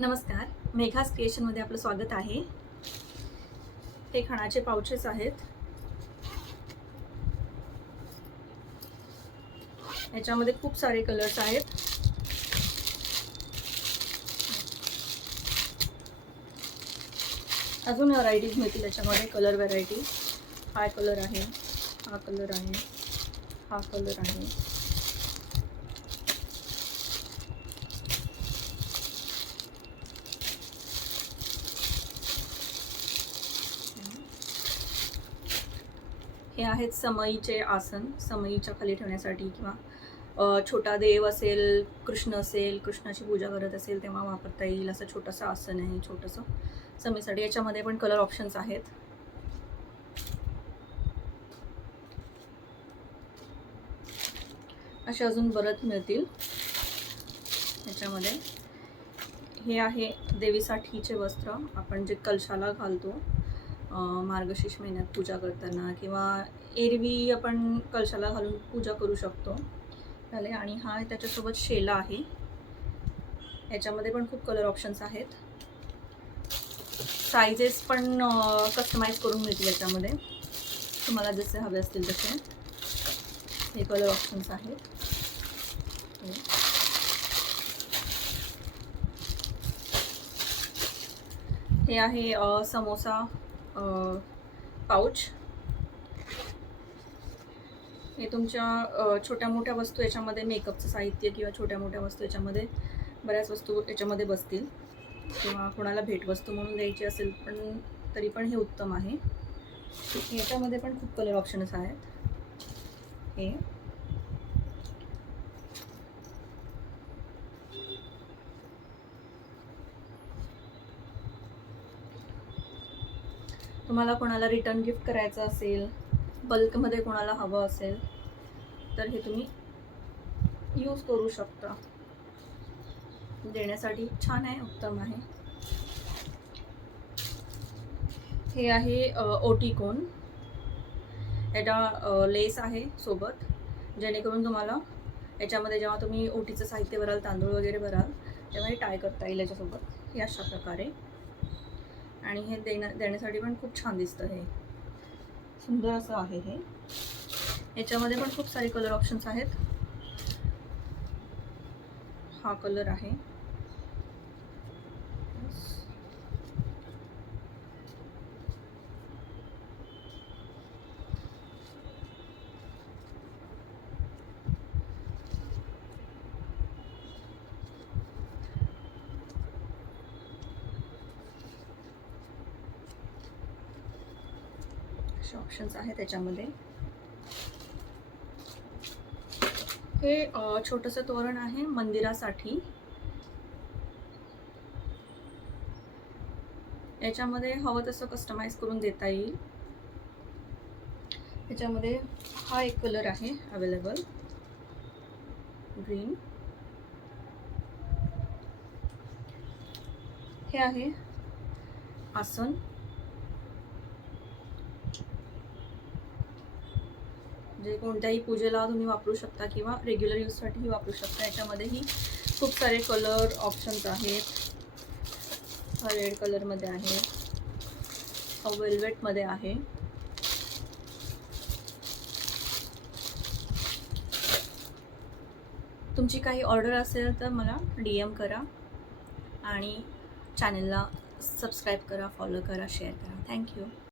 नमस्कार, मेघास क्रिएशनमध्ये आपलं स्वागत आहे. हे खणाचे पाउचेस आहेत. याच्यामध्ये खूप सारे कलर्स आहेत. अजून व्हरायटीज मिळतील याच्यामध्ये, कलर व्हरायटी. हा कलर आहे, हा कलर आहे, हा कलर आहे. हे आहेत समईचे आसन, समईच्या खाली ठेवण्यासाठी किंवा छोटा देव असेल, कृष्ण असेल, कृष्णाची पूजा करत असेल तेव्हा वापरता येईल असं छोटंसं आसन आहे, छोटंसं समईसाठी. याच्यामध्ये पण कलर ऑप्शन्स आहेत. असे अजून बरेच मिळतील याच्यामध्ये. हे आहे देवीसाठीचे वस्त्र, आपण जे कलशाला घालतो मार्गशीर्ष महिन्यात पूजा करताना, किंवा एरवी आपण कलशाला घालून पूजा करू शकतो झाले. आणि हा त्याच्यासोबत शेला आहे. याच्यामध्ये पण खूप कलर ऑप्शन्स आहेत. साइजेस पण कस्टमाइज करून मिळतील याच्यामध्ये, तुम्हाला जसे हवे असतील तसे. हे कलर ऑप्शन्स आहेत. हे आहे समोसा पाउच. हे तुमच्या छोट्या मोठ्या वस्तू याच्यामध्ये, मेकअपचं साहित्य किंवा छोट्या मोठ्या वस्तू याच्यामध्ये, बऱ्याच वस्तू याच्यामध्ये बसतील. किंवा कोणाला भेटवस्तू म्हणून द्यायची असेल पण तरी पण हे उत्तम आहे. याच्यामध्ये पण खूप कलर ऑप्शन्स आहेत. हे तुम्हाला कोणाला रिटर्न गिफ्ट करायचं असेल, बल्कमध्ये कोणाला हवं असेल तर हे तुम्ही यूज करू शकता. देण्यासाठी छान आहे, उत्तम आहे. हे आहे ओटी कोन. याचा लेस आहे सोबत, जेणेकरून तुम्हाला याच्यामध्ये जेव्हा तुम्ही ओटीचं साहित्य भराल, तांदूळ वगैरे भराल, तेव्हा हे टाय करता येईल याच्यासोबत, हे अशा प्रकारे. आणि हे देण्यासाठी पण खूप छान दिसतं. हे सुंदर असं आहे. हे याच्यामध्ये पण खूप सारे कलर ऑप्शन्स आहेत. हा कलर आहे. ऑप्शन्स आहेत त्याच्यामध्ये. हे छोटंसं तोरण आहे मंदिरासाठी. याच्यामध्ये हवं तसं कस्टमाइज करून देता येईल. याच्यामध्ये हा एक कलर आहे अवेलेबल, ग्रीन. हे आहे आसन. जे कोणत्याही पूजेला तुम्ही वापरू शकता किंवा रेग्युलर यूजसाठीही वापरू शकता. याच्यामध्येही खूप सारे कलर ऑप्शन्स आहेत. हा रेड कलरमध्ये आहे, हा वेल्वेटमध्ये आहे. तुमची काही ऑर्डर असेल तर मला DM करा आणि चॅनलला सबस्क्राईब करा, फॉलो करा, शेअर करा. थँक्यू.